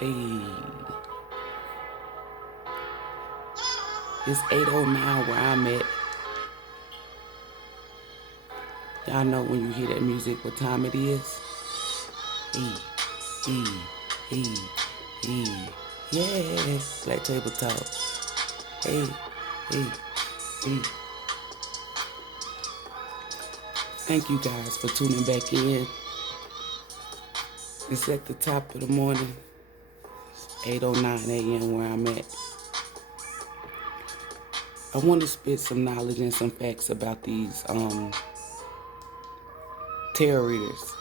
Hey, it's 8:09 where I'm at. Y'all know when you hear that music what time it is? Hey, hey, hey, hey. Yeah, Black Table Talk. Hey, hey, hey. Thank you guys for tuning back in. It's at the top of the morning. It's 8:09 a.m. where I'm at. I want to spit some knowledge and some facts about these tarot readers.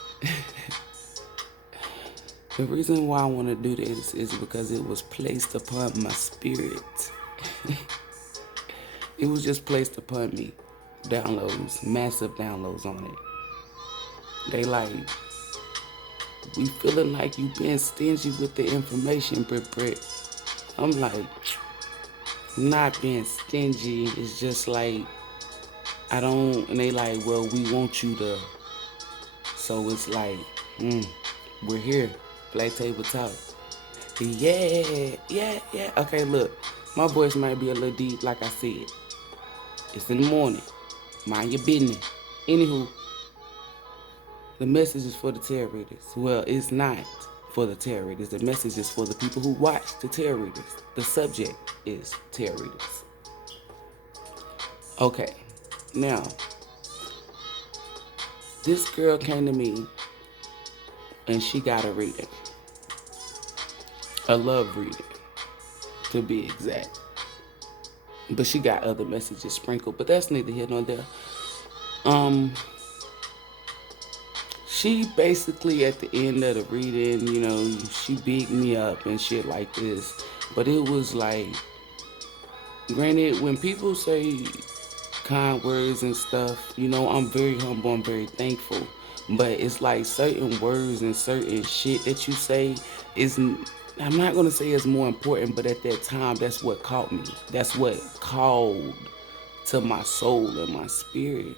The reason why I want to do this is because it was placed upon my spirit. It was just placed upon me. Downloads, massive downloads on it. They like, we feeling like you being stingy with the information, Brit. I'm like, not being stingy. It's just like, I don't, and they like, well, we want you to. So it's like, we're here. Black Table Talk. Yeah. Okay, look, my voice might be a little deep, like I said. It's in the morning. Mind your business. Anywho, the message is for the tarot readers. Well, it's not for the tarot readers. The message is for the people who watch the tarot readers. The subject is tarot readers. Okay, now, this girl came to me and she got a reading. A love reading, to be exact. But she got other messages sprinkled, but that's neither here nor there. She basically at the end of the reading, she bigged me up and shit like this. But it was like, granted, when people say kind words and stuff, I'm very humble, I'm very thankful. But it's like certain words and certain shit that you say is, I'm not going to say it's more important, but at that time, that's what caught me. That's what called to my soul and my spirit.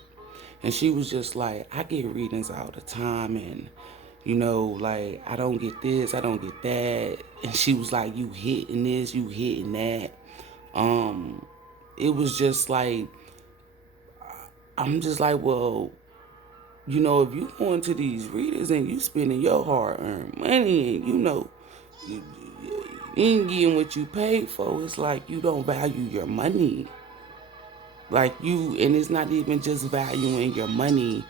And she was just like, I get readings all the time, and like, I don't get this, I don't get that. And she was like, you hitting this, you hitting that. It was just like, I'm just like, well, if you going to these readers and you spending your hard-earned money and you ain't getting what you paid for, it's like you don't value your money. Like and it's not even just valuing your money.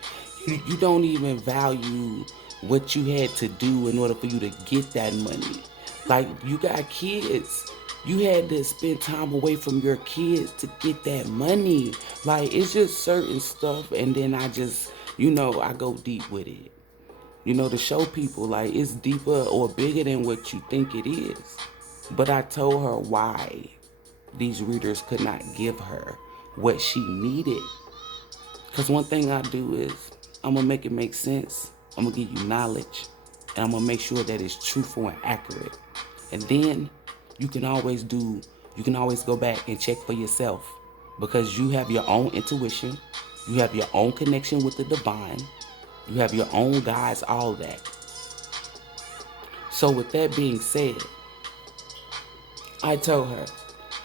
You don't even value what you had to do in order for you to get that money. Like, you got kids. You had to spend time away from your kids to get that money. Like, it's just certain stuff, and then I just, I go deep with it. To show people, like, it's deeper or bigger than what you think it is. But I told her why these readers could not give her what she needed. Because one thing I do is, I'm going to make it make sense. I'm going to give you knowledge. And I'm going to make sure that it's truthful and accurate. And then you can always go back and check for yourself. Because you have your own intuition. You have your own connection with the divine. You have your own guides, all that. So with that being said, I told her,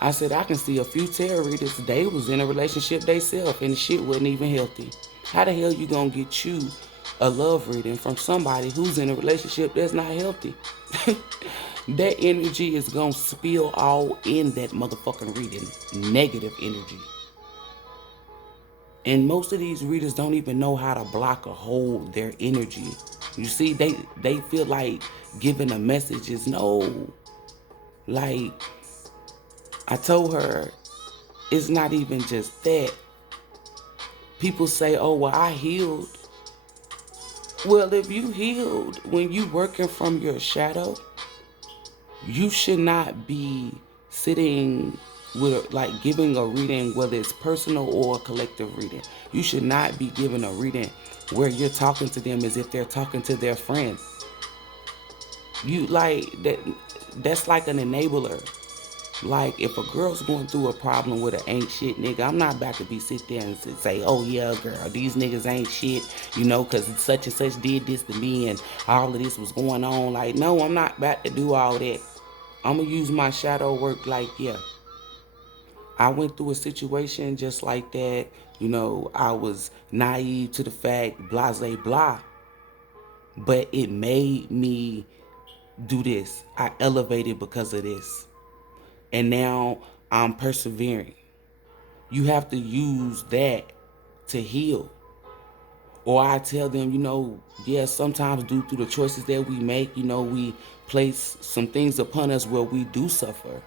I said, I can see a few tarot readers, they was in a relationship theyself and the shit wasn't even healthy. How the hell you gonna get you a love reading from somebody who's in a relationship that's not healthy? That energy is gonna spill all in that motherfucking reading. Negative energy. And most of these readers don't even know how to block or hold their energy. You see, they feel like giving a message is no. Like, I told her, it's not even just that. People say, oh, well, I healed. Well, if you healed when you working from your shadow, you should not be sitting with, like, giving a reading, whether it's personal or a collective reading. You should not be giving a reading where you're talking to them as if they're talking to their friend. You, like, that's like an enabler. Like, if a girl's going through a problem with an ain't shit nigga, I'm not about to be sit there and say, oh yeah, girl, these niggas ain't shit, you know, because such and such did this to me and all of this was going on. Like, no, I'm not about to do all that. I'm going to use my shadow work like, yeah, I went through a situation just like that. You know, I was naive to the fact, blase blah, but it made me do this. I elevated because of this. And now I'm persevering. You have to use that to heal. Or I tell them, you know, yeah, sometimes due to the choices that we make, you know, we place some things upon us where we do suffer.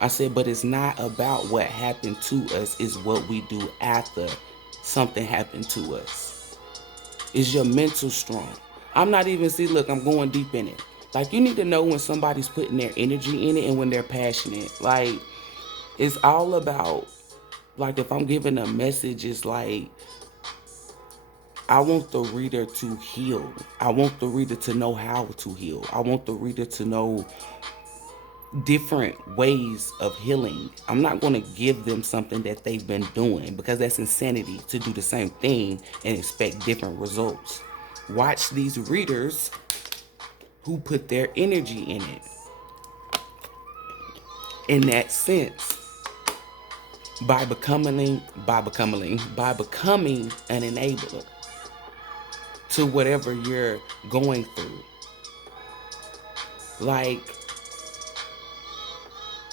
I said, but it's not about what happened to us, it's what we do after something happened to us. Is your mental strong? I'm not even, see, look, I'm going deep in it. Like, you need to know when somebody's putting their energy in it and when they're passionate. Like, it's all about, like, if I'm giving a message, it's like, I want the reader to heal. I want the reader to know how to heal. I want the reader to know different ways of healing. I'm not going to give them something that they've been doing, because that's insanity to do the same thing and expect different results. Watch these readers who put their energy in it. In that sense, by becoming an enabler to whatever you're going through. Like,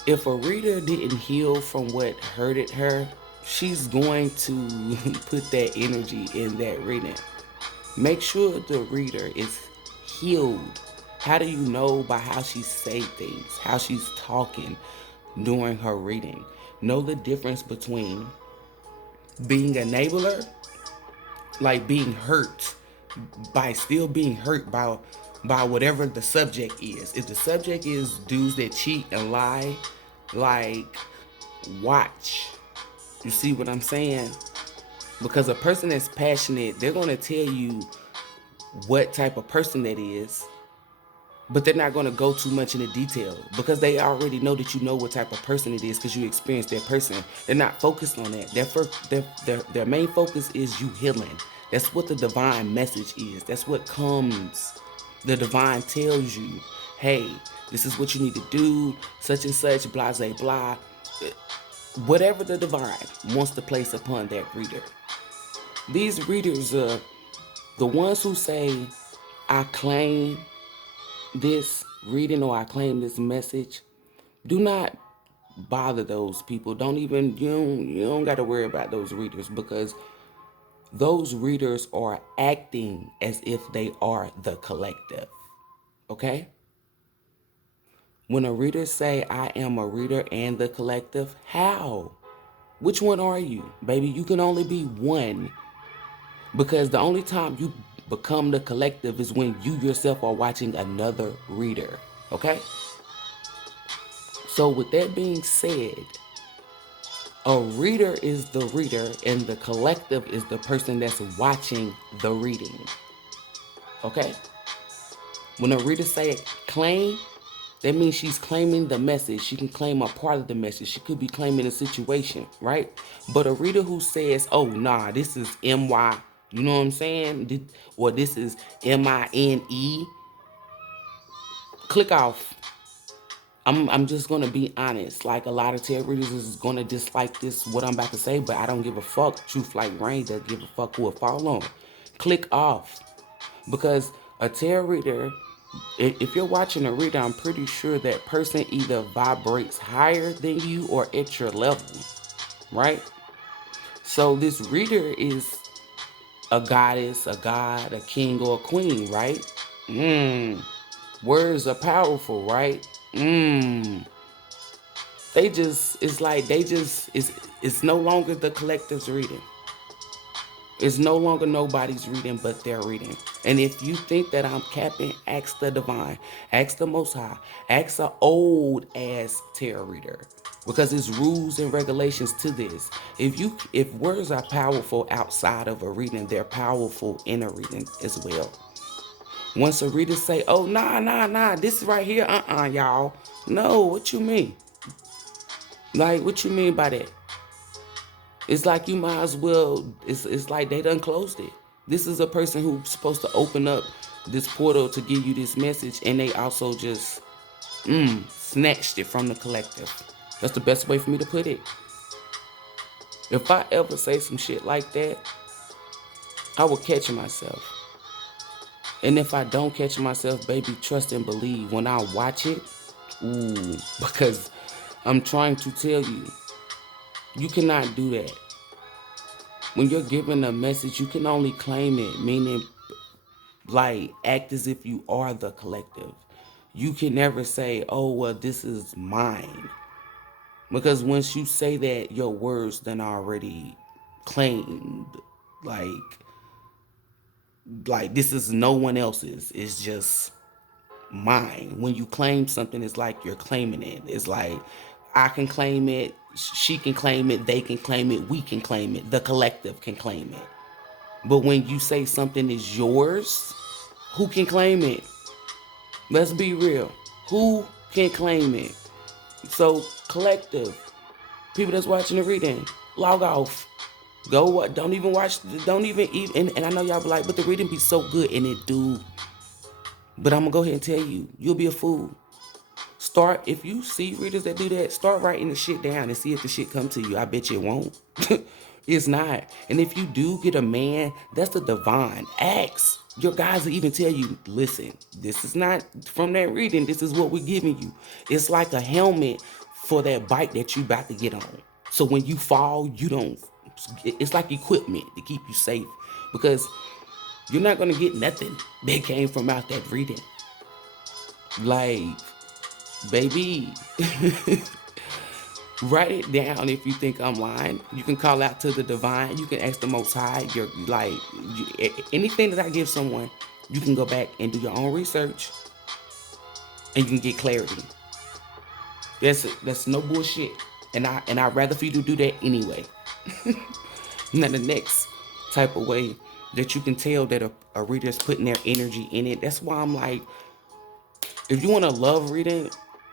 if a reader didn't heal from what hurted her, she's going to put that energy in that reading. Make sure the reader is healed. How do you know? By how she say things, how she's talking during her reading. Know the difference between being an enabler, like being hurt, by still being hurt by whatever the subject is. If the subject is dudes that cheat and lie, like, watch. You see what I'm saying? Because a person that's passionate, they're going to tell you what type of person that is, but they're not going to go too much into detail because they already know that you know what type of person it is because you experienced that person. They're not focused on that. Their main focus is you healing. That's what the divine message is. That's what comes. The divine tells you, hey, this is what you need to do, such and such, blah, blah, blah. Whatever the divine wants to place upon that reader. These readers are the ones who say, I claim this reading or I claim this message. Do not bother those people. Don't even, you don't got to worry about those readers, because those readers are acting as if they are the collective. Okay? When a reader say, I am a reader and the collective, how? Which one are you? Baby, you can only be one, because the only time you become the collective is when you yourself are watching another reader. Okay? So with that being said, a reader is the reader and the collective is the person that's watching the reading. Okay? When a reader say claim, that means she's claiming the message. She can claim a part of the message. She could be claiming a situation, right? But a reader who says, oh, nah, this is M-Y, you know what I'm saying? Or this is M-I-N-E, click off. I'm just gonna be honest. Like, a lot of tarot readers is gonna dislike this, what I'm about to say, but I don't give a fuck. Truth like rain, doesn't give a fuck who it fall on. Click off. Because a tarot reader, if you're watching a reader, I'm pretty sure that person either vibrates higher than you or at your level, right? So this reader is a goddess, a god, a king, or a queen, right? Words are powerful, right? They just, it's like it's no longer the collective's reading. It's no longer nobody's reading but their reading. And if you think that I'm capping, ask the divine, ask the Most High, ask an old ass tarot reader, because there's rules and regulations to this. If words are powerful outside of a reading, they're powerful in a reading as well. Once a reader say, oh, nah, this is right here, y'all. No, what you mean? Like, what you mean by that? It's like you might as well, it's like they done closed it. This is a person who's supposed to open up this portal to give you this message, and they also just snatched it from the collective. That's the best way for me to put it. If I ever say some shit like that, I will catch myself. And if I don't catch myself, baby, trust and believe. When I watch it, ooh, because I'm trying to tell you, you cannot do that. When you're given a message, you can only claim it, meaning like act as if you are the collective. You can never say, oh, well, this is mine. Because once you say that, your words then already claimed, like this is no one else's. It's just mine. When you claim something, it's like you're claiming it. It's like I can claim it, she can claim it, they can claim it, we can claim it, the collective can claim it. But when you say something is yours, who can claim it? Let's be real. Who can claim it? So, collective, people that's watching the reading, log off. Go what? Don't even watch. Don't even. And I know y'all be like, but the reading be so good, and it do. But I'm gonna go ahead and tell you, you'll be a fool. Start, if you see readers that do that, start writing the shit down and see if the shit come to you. I bet you it won't. It's not. And if you do get a man, that's the divine. Ask. Your guys will even tell you, listen, this is not from that reading. This is what we're giving you. It's like a helmet for that bike that you about to get on. So when you fall, you don't, it's like equipment to keep you safe. Because you're not going to get nothing that came from out that reading. Like, baby, write it down if you think I'm lying. You can call out to the divine. You can ask the Most High. You're like, anything that I give someone, you can go back and do your own research, and you can get clarity. That's no bullshit. And I'd rather for you to do that anyway. Now the next type of way that you can tell that a reader's putting their energy in it. That's why I'm like, if you want a love reading,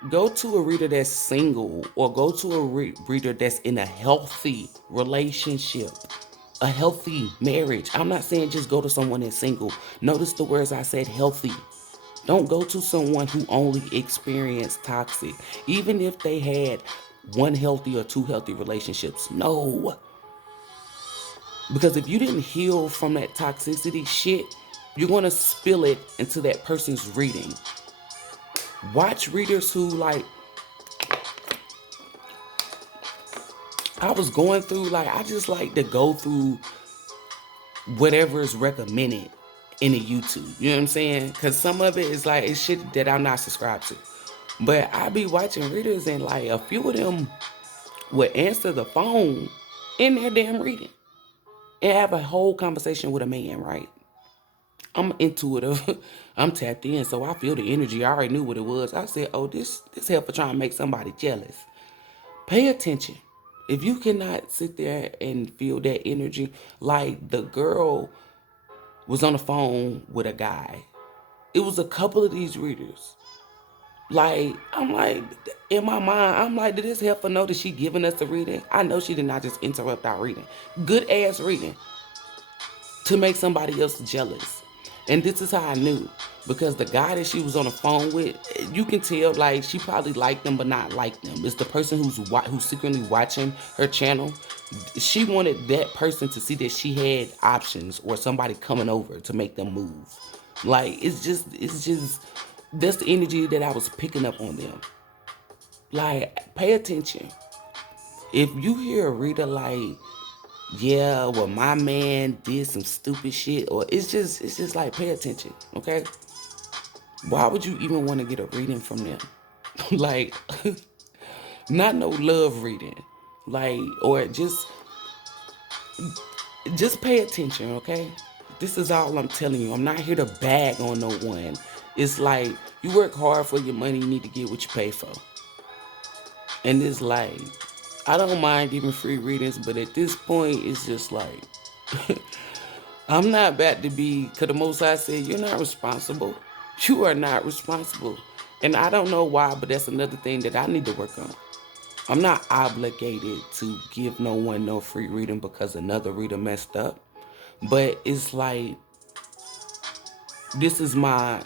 go to a reader that's single, or go to a reader that's in a healthy relationship, a healthy marriage. I'm not saying just go to someone that's single. Notice the words I said, healthy. Don't go to someone who only experienced toxic, even if they had one healthy or two healthy relationships. No. Because if you didn't heal from that toxicity shit, you're going to spill it into that person's reading. Watch readers who, like, I was going through, like, I just like to go through whatever is recommended in the YouTube. You know what I'm saying? Because some of it is like, it's shit that I'm not subscribed to. But I be watching readers, and like a few of them would answer the phone in their damn reading and have a whole conversation with a man, right? I'm intuitive. I'm tapped in, so I feel the energy. I already knew what it was. I said, oh, this help for trying to make somebody jealous. Pay attention. If you cannot sit there and feel that energy, like the girl was on the phone with a guy. It was a couple of these readers. Like, I'm like, in my mind, I'm like, did this help her know that she giving us the reading? I know she did not just interrupt our reading. Good ass reading to make somebody else jealous. And this is how I knew. Because the guy that she was on the phone with, you can tell, like, she probably liked them but not like them. It's the person who's secretly watching her channel. She wanted that person to see that she had options or somebody coming over to make them move. Like, it's just, that's the energy that I was picking up on them. Like, pay attention. If you hear a reader like, yeah, well, my man did some stupid shit, or it's just like, pay attention, okay? Why would you even want to get a reading from them? Like, not no love reading. Like, or just pay attention, okay? This is all I'm telling you. I'm not here to bag on no one. It's like, you work hard for your money, you need to get what you pay for. And it's like, I don't mind giving free readings, but at this point, it's just like, I'm not about to be, because the Most High said, you're not responsible. You are not responsible. And I don't know why, but that's another thing that I need to work on. I'm not obligated to give no one no free reading because another reader messed up. But it's like, this is my,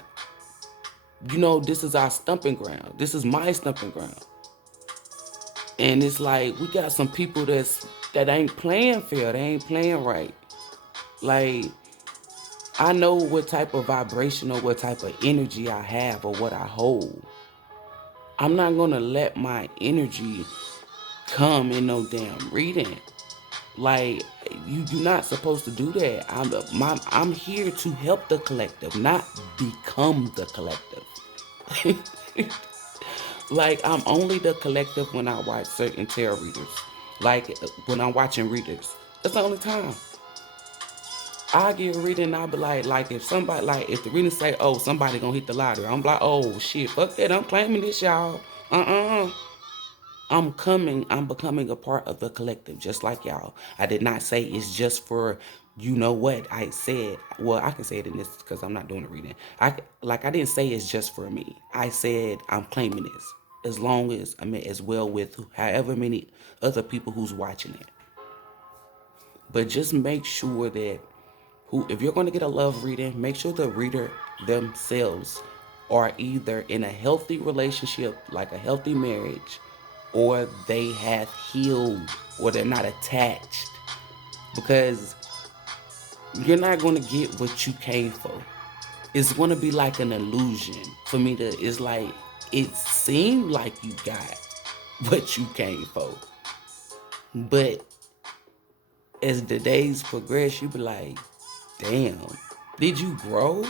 this is our stumping ground. This is my stumping ground. And it's like, we got some people that ain't playing fair. They ain't playing right. Like, I know what type of vibration or what type of energy I have or what I hold. I'm not gonna let my energy come in no damn reading. Like, you're not supposed to do that. I'm here to help the collective, not become the collective. Like, I'm only the collective when I watch certain tarot readers. Like, when I'm watching readers. That's the only time. I get a reading and I'll be like if somebody, like if the reading say, oh, somebody gonna hit the lottery, I'm like, oh shit, fuck that, I'm claiming this, y'all. I'm becoming a part of the collective, just like y'all. I did not say it's just for, you know what I said. Well, I can say it in this because I'm not doing a reading. I didn't say it's just for me. I said I'm claiming this as long as I'm as well with however many other people who's watching it. But just make sure that if you're going to get a love reading, make sure the reader themselves are either in a healthy relationship, like a healthy marriage, or they have healed, or they're not attached. Because you're not going to get what you came for. It's going to be like an illusion for me to, it's like, it seemed like you got what you came for. But as the days progress, you be like, damn, did you grow?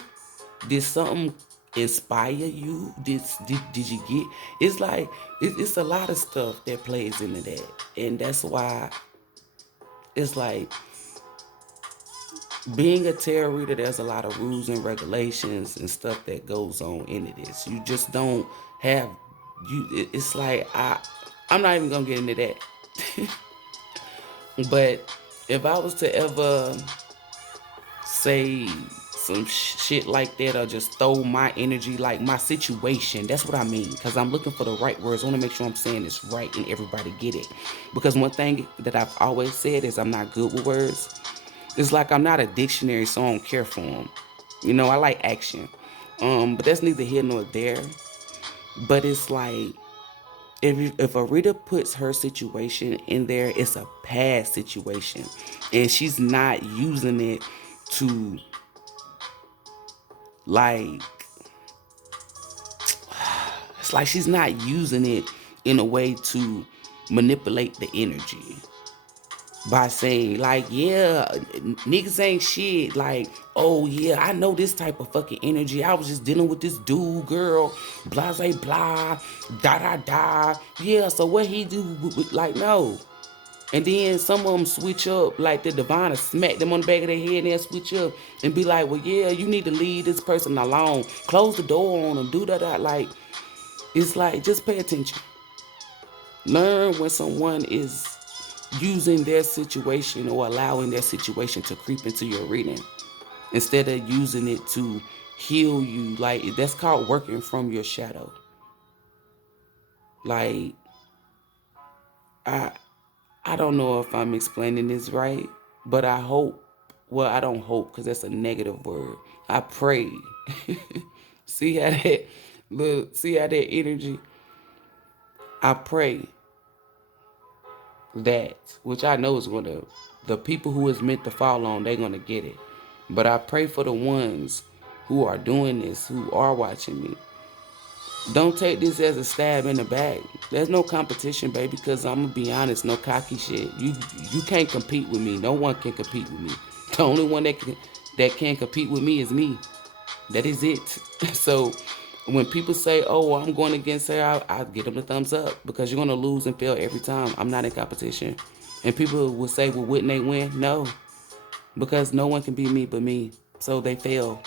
Did something inspire you? Did you get? It's like, it's a lot of stuff that plays into that. And that's why it's like, being a tarot reader, there's a lot of rules and regulations and stuff that goes on into this. You just don't have, it's like, I'm not even gonna get into that. But if I was to ever say some shit like that, or just throw my energy, like my situation, that's what I mean, because I'm looking for the right words. I want to make sure I'm saying this right and everybody get it. Because one thing that I've always said is I'm not good with words. It's like I'm not a dictionary, so I don't care for them. I like action. But that's neither here nor there. But it's like, if a reader puts her situation in there, it's a past situation, and she's not using it to, like, it's like she's not using it in a way to manipulate the energy by saying, like, yeah, niggas ain't shit. Like, oh yeah, I know this type of fucking energy. I was just dealing with this dude, girl, blah, blah, blah, da, da, da. Yeah, so what he do? Like, no. And then some of them switch up, like the diviner smack them on the back of their head and they'll switch up and be like, well, yeah, you need to leave this person alone. Close the door on them, do that. Like, it's like, just pay attention. Learn when someone is using their situation or allowing their situation to creep into your reading, instead of using it to heal you. Like, that's called working from your shadow. Like, I don't know if I'm explaining this right, but I hope, well, I don't hope, because that's a negative word. I pray. See how that energy, I pray that, which I know is going to, the people who is meant to fall on, they're going to get it. But I pray for the ones who are doing this, who are watching me. Don't take this as a stab in the back. There's no competition, baby, because I'm going to be honest, no cocky shit. You can't compete with me. No one can compete with me. The only one that can compete with me is me. That is it. So when people say, oh, well, I'm going against her, I give them the thumbs up, because you're going to lose and fail every time. I'm not in competition. And people will say, well, wouldn't they win? No, because no one can beat me but me. So they fail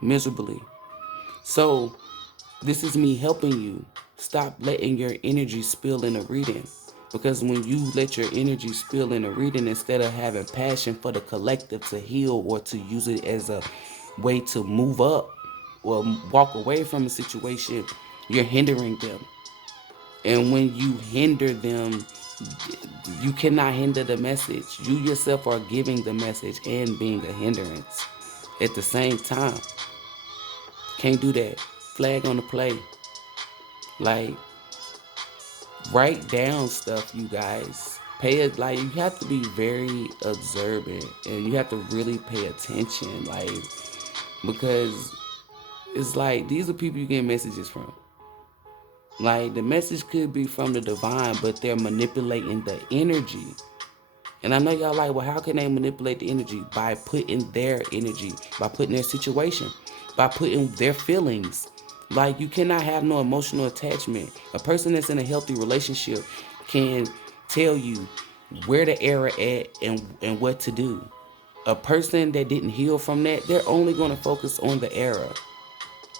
miserably. So this is me helping you. Stop letting your energy spill in a reading. Because when you let your energy spill in a reading, instead of having passion for the collective to heal or to use it as a way to move up or walk away from a situation, you're hindering them. And when you hinder them, you cannot hinder the message. You yourself are giving the message and being a hindrance at the same time. Can't do that. Flag on the play. Like, write down stuff, you guys. Pay it, like, you have to be very observant and you have to really pay attention, like, because it's like these are people you get messages from. Like, the message could be from the divine, but they're manipulating the energy. And I know y'all like, well, how can they manipulate the energy? By putting their energy, by putting their situation, by putting their feelings. Like, you cannot have no emotional attachment. A person that's in a healthy relationship can tell you where the error at and what to do. A person that didn't heal from that, they're only going to focus on the error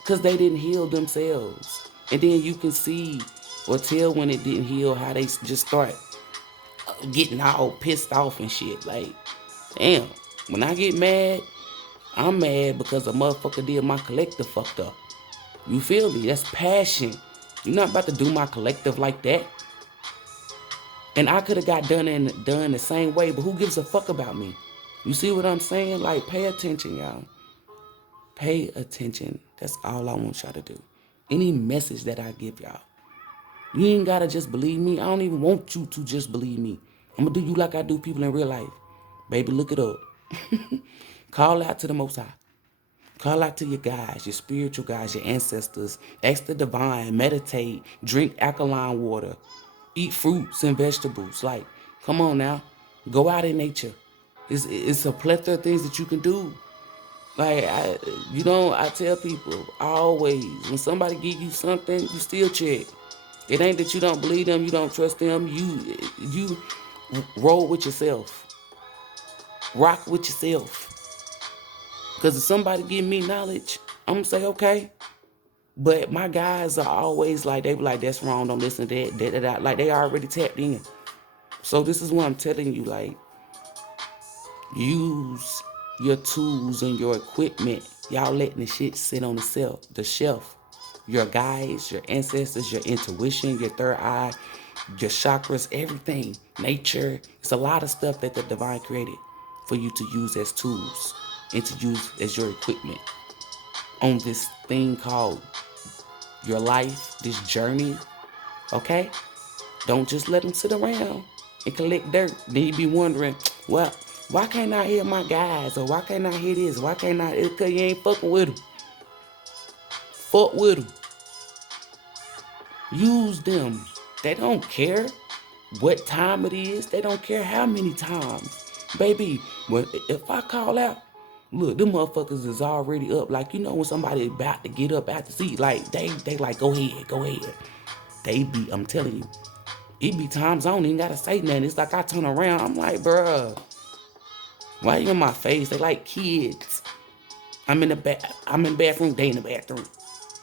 because they didn't heal themselves. And then you can see or tell when it didn't heal how they just start getting all pissed off and shit. Like, damn, when I get mad, I'm mad because a motherfucker did my collective fucked up. You feel me? That's passion. You're not about to do my collective like that. And I could have got done the same way, but who gives a fuck about me? You see what I'm saying? Like, pay attention, y'all. Pay attention. That's all I want y'all to do. Any message that I give y'all, you ain't gotta just believe me. I don't even want you to just believe me. I'm gonna do you like I do people in real life. Baby, look it up. Call out to the Most High. Call out to your guys, your spiritual guys, your ancestors. Ask the divine. Meditate. Drink alkaline water. Eat fruits and vegetables. Like, come on now. Go out in nature. It's a plethora of things that you can do. Like, I tell people always, when somebody give you something, you still check. It ain't that you don't believe them, you don't trust them. You roll with yourself. Rock with yourself. Because if somebody give me knowledge, I'm going to say, okay. But my guys are always like, they be like, that's wrong, don't listen to that. Like, they already tapped in. So this is what I'm telling you, like, use your tools and your equipment. Y'all letting the shit sit on the shelf. Your guides, your ancestors, your intuition, your third eye, your chakras, everything. Nature. It's a lot of stuff that the divine created for you to use as tools and to use as your equipment on this thing called your life, this journey. Okay? Don't just let them sit around and collect dirt. Then you be wondering, well, why can't I hear my guys? Or why can't I hear this? Why can't I? It's because you ain't fucking with them. Fuck with them. Use them. They don't care what time it is. They don't care how many times. Baby, if I call out, look, them motherfuckers is already up. Like, you know when somebody about to get up out the seat, like, they like, go ahead. They be, I'm telling you, it be times I don't even gotta say nothing. It's like I turn around, I'm like, bruh, why you in my face? They like kids. I'm in the bathroom, they in the bathroom.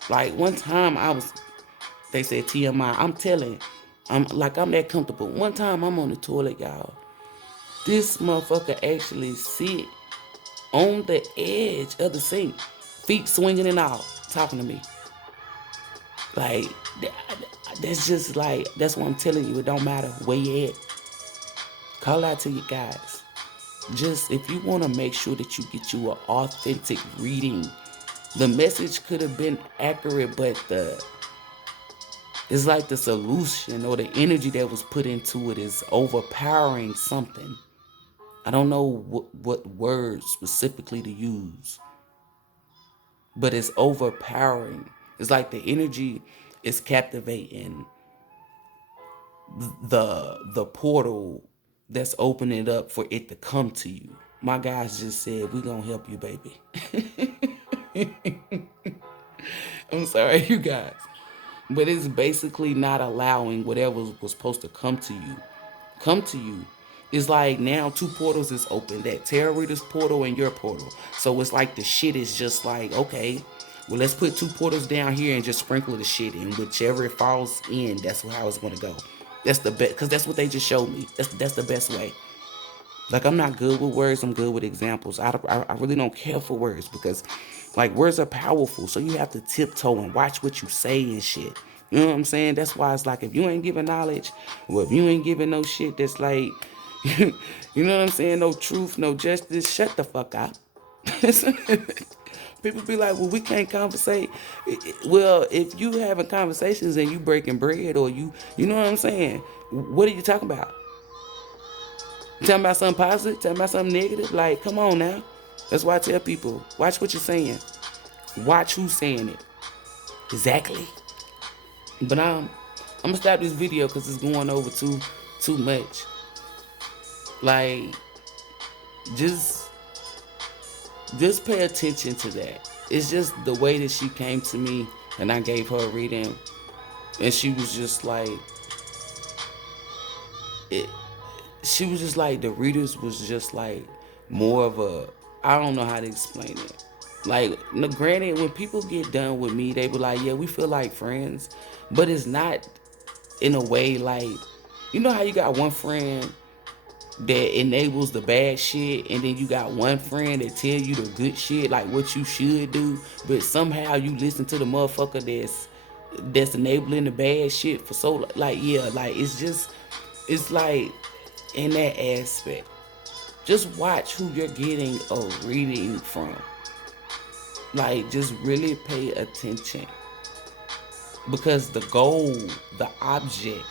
Like, one time they said TMI, I'm telling, I'm that comfortable. One time I'm on the toilet, y'all. This motherfucker actually sit on the edge of the sink, feet swinging and all, talking to me. Like, that's just like, that's what I'm telling you. It don't matter where you at. Call out to your guys. Just, if you want to make sure that you get you an authentic reading, the message could have been accurate, but it's like the solution or the energy that was put into it is overpowering something. I don't know what words specifically to use, but it's overpowering. It's like the energy is captivating the portal that's opening it up for it to come to you. My guys just said, we gonna help you, baby. I'm sorry, you guys. But it's basically not allowing whatever was supposed to come to you. It's like now two portals is open, that tarot reader's portal and your portal. So it's like the shit is just like, okay, well, let's put two portals down here and just sprinkle the shit in. Whichever it falls in, that's how it's gonna go. That's the best, because that's what they just showed me. That's the best way. Like, I'm not good with words, I'm good with examples. I really don't care for words because, like, words are powerful. So you have to tiptoe and watch what you say and shit. You know what I'm saying? That's why it's like, if you ain't giving knowledge, or if you ain't giving no shit that's like, you know what I'm saying? No truth, no justice, shut the fuck up. People be like, well, we can't conversate. Well, if you having conversations and you breaking bread, or you know what I'm saying? What are you talking about? You talking about something positive? Talking about something negative? Like, come on now. That's why I tell people, watch what you're saying. Watch who's saying it. Exactly. But I'm gonna stop this video because it's going over too much. Like, just pay attention to that. It's just the way that she came to me and I gave her a reading, and she was just like, it. She was just like, the readers was just like more of a, I don't know how to explain it. Like, granted, when people get done with me, they be like, yeah, we feel like friends, but it's not in a way like, you know how you got one friend that enables the bad shit, and then you got one friend that tell you the good shit, like what you should do, but somehow you listen to the motherfucker that's enabling the bad shit for so, like, yeah, like, it's like, in that aspect, just watch who you're getting a reading from. Like, just really pay attention, because the goal, the object,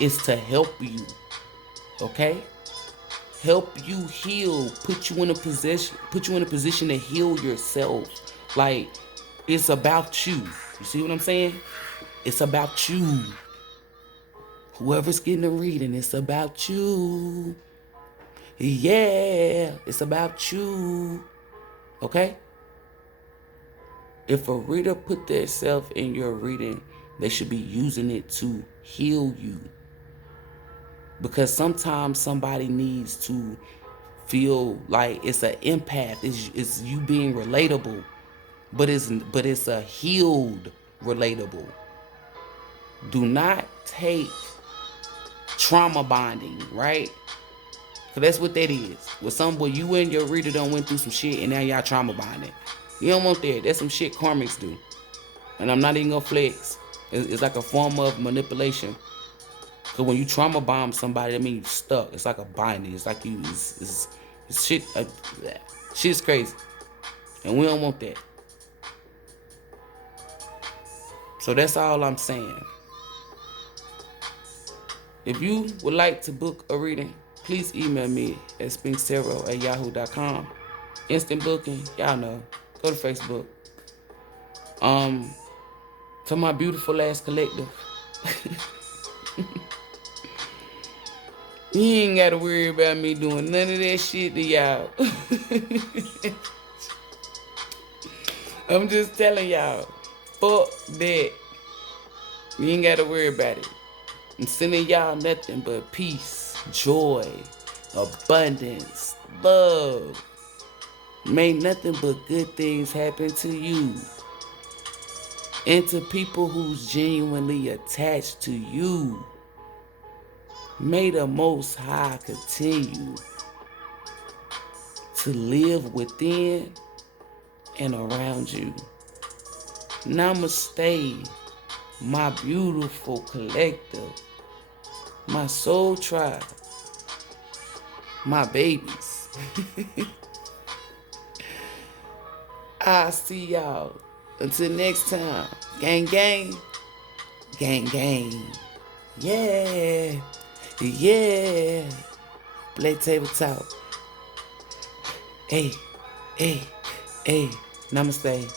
is to help you. Okay? Help you heal, put you in a position to heal yourself. Like, it's about you. You see what I'm saying? It's about you. Whoever's getting a reading, it's about you. Yeah, it's about you. Okay? If a reader put their self in your reading, they should be using it to heal you. Because sometimes somebody needs to feel like it's an empath. It's you being relatable, but it's a healed relatable. Do not take trauma bonding, right? Cause that's what that is. With somebody, you and your reader done went through some shit, and now y'all trauma bonding. You don't want that. That's some shit karmics do. And I'm not even gonna flex. It's like a form of manipulation. Cause when you trauma bomb somebody, that means you stuck. It's like a binding. It's like it's shit. Shit's crazy, and we don't want that. So that's all I'm saying. If you would like to book a reading, please email me at SPINKSTAROT@yahoo.com. Instant booking, y'all know. Go to Facebook. To my beautiful ass collective. You ain't gotta worry about me doing none of that shit to y'all. I'm just telling y'all, fuck that. You ain't gotta worry about it. I'm sending y'all nothing but peace, joy, abundance, love. May nothing but good things happen to you and to people who's genuinely attached to you. May the Most High continue to live within and around you. Namaste, my beautiful collective, my soul tribe, my babies. I'll see y'all. Until next time. Gang, gang. Gang, gang. Yeah. Yeah. Black Table Talk. Hey. Hey. Hey. Namaste.